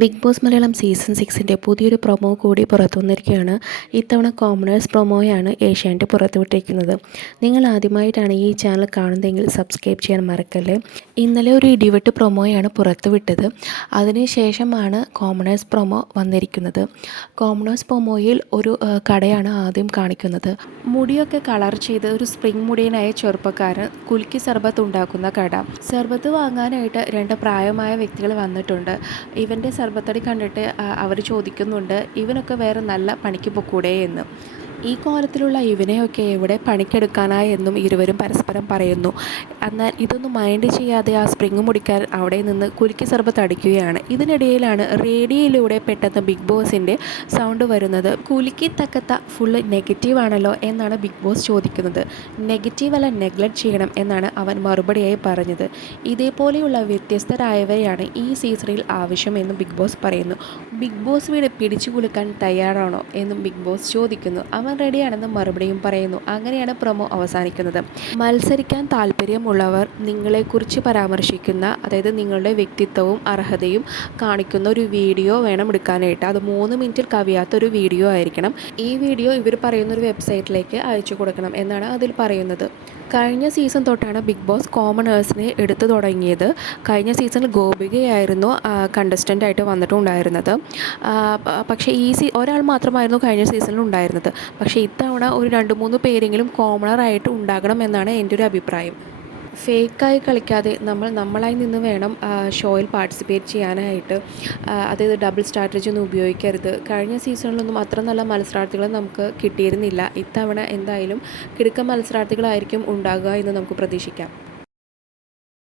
Big boss Malayalam season 6ൻ്റെ പുതിയൊരു promo കൂടി പുറത്തു വന്നിരിക്കുകയാണ്. ഇത്തവണ കോമണേഴ്സ് പ്രൊമോയാണ് ഏഷ്യാനെറ്റ് പുറത്തുവിട്ടിരിക്കുന്നത്. നിങ്ങൾ ആദ്യമായിട്ടാണ് ഈ ചാനൽ കാണുന്നതെങ്കിൽ സബ്സ്ക്രൈബ് ചെയ്യാൻ മറക്കല്ലേ. ഇന്നലെ ഒരു ഇടിവെട്ട് പ്രൊമോയാണ് പുറത്തുവിട്ടത്. അതിനുശേഷമാണ് കോമണേഴ്സ് പ്രൊമോ വന്നിരിക്കുന്നത്. കോമണേഴ്സ് പ്രൊമോയിൽ ഒരു കടയാണ് ആദ്യം കാണിക്കുന്നത്. മുടിയൊക്കെ കളർ ചെയ്ത് ഒരു സ്പ്രിംഗ് മുടിയനായ ചെറുപ്പക്കാരൻ കുലുക്കി സർബത്ത് ഉണ്ടാക്കുന്ന കട. സർബത്ത് വാങ്ങാനായിട്ട് രണ്ട് പ്രായമായ വ്യക്തികൾ വന്നിട്ടുണ്ട്. ഇവൻ്റെ സർബത്തടി കണ്ടിട്ട് അവർ ചോദിക്കുന്നുണ്ട്, ഇവനൊക്കെ വേറെ നല്ല പണിക്ക് പൊക്കൂടെ എന്ന്. ഈ കോലത്തിലുള്ള ഇവനെയൊക്കെ എവിടെ പണിക്കെടുക്കാനായി എന്നും ഇരുവരും പരസ്പരം പറയുന്നു. എന്നാൽ ഇതൊന്നും മൈൻഡ് ചെയ്യാതെ ആ സ്പ്രിങ് മുടിക്കാൻ അവിടെ നിന്ന് കുലുക്കി സർബത്ത് അടിക്കുകയാണ്. ഇതിനിടയിലാണ് റേഡിയോയിലൂടെ പെട്ടെന്ന് ബിഗ് ബോസിൻ്റെ സൗണ്ട് വരുന്നത്. കുലുക്കി തക്കത്ത ഫുള്ള് നെഗറ്റീവ് ആണല്ലോ എന്നാണ് ബിഗ് ബോസ് ചോദിക്കുന്നത്. നെഗറ്റീവ് അല്ല, നെഗ്ലക്റ്റ് ചെയ്യണം എന്നാണ് അവൻ മറുപടിയായി പറഞ്ഞത്. ഇതേപോലെയുള്ള വ്യത്യസ്തരായവരെയാണ് ഈ സീസണിൽ ആവശ്യമെന്നും ബിഗ് ബോസ് പറയുന്നു. ബിഗ് ബോസ് വീട് പിടിച്ചു കുലുക്കാൻ തയ്യാറാണോ എന്നും ബിഗ് ബോസ് ചോദിക്കുന്നു. അവൻ റെഡിയാണെന്ന് മറുപടിയും പറയുന്നു. അങ്ങനെയാണ് പ്രൊമോ അവസാനിക്കുന്നത്. മത്സരിക്കാൻ താല്പര്യമുള്ളവർ നിങ്ങളെക്കുറിച്ച് പരാമർശിക്കുന്ന, അതായത് നിങ്ങളുടെ വ്യക്തിത്വവും അർഹതയും കാണിക്കുന്ന ഒരു വീഡിയോ വേണം എടുക്കാനായിട്ട്. അത് 3 മിനിറ്റിൽ കവിയാത്തൊരു വീഡിയോ ആയിരിക്കണം. ഈ വീഡിയോ ഇവർ പറയുന്നൊരു വെബ്സൈറ്റിലേക്ക് അയച്ചു കൊടുക്കണം എന്നാണ് അതിൽ പറയുന്നത്. കഴിഞ്ഞ സീസൺ തൊട്ടാണ് ബിഗ് ബോസ് കോമണേഴ്സിനെ എടുത്തു തുടങ്ങിയത്. കഴിഞ്ഞ സീസണിൽ ഗോപികയായിരുന്നു കണ്ടസ്റ്റൻ്റായിട്ട് വന്നിട്ടുണ്ടായിരുന്നത്. പക്ഷേ ഒരാൾ മാത്രമായിരുന്നു കഴിഞ്ഞ സീസണിൽ ഉണ്ടായിരുന്നത്. പക്ഷേ ഇത്തവണ ഒരു 2-3 പേരെങ്കിലും കോമണറായിട്ട് ഉണ്ടാകണം എന്നാണ് എൻ്റെ ഒരു അഭിപ്രായം. ഫേക്കായി കളിക്കാതെ നമ്മളായി നിന്ന് വേണം ഷോയിൽ പാർട്ടിസിപ്പേറ്റ് ചെയ്യാനായിട്ട്. അതായത് ഡബിൾ സ്ട്രാറ്റജി ഒന്നും ഉപയോഗിക്കരുത്. കഴിഞ്ഞ സീസണിലൊന്നും അത്ര നല്ല മത്സരാർത്ഥികളെ നമുക്ക് കിട്ടിയിരുന്നില്ല. ഇത്തവണ എന്തായാലും കിടുക്കൻ മത്സരാർത്ഥികളായിരിക്കും ഉണ്ടാകുക എന്ന് നമുക്ക് പ്രതീക്ഷിക്കാം.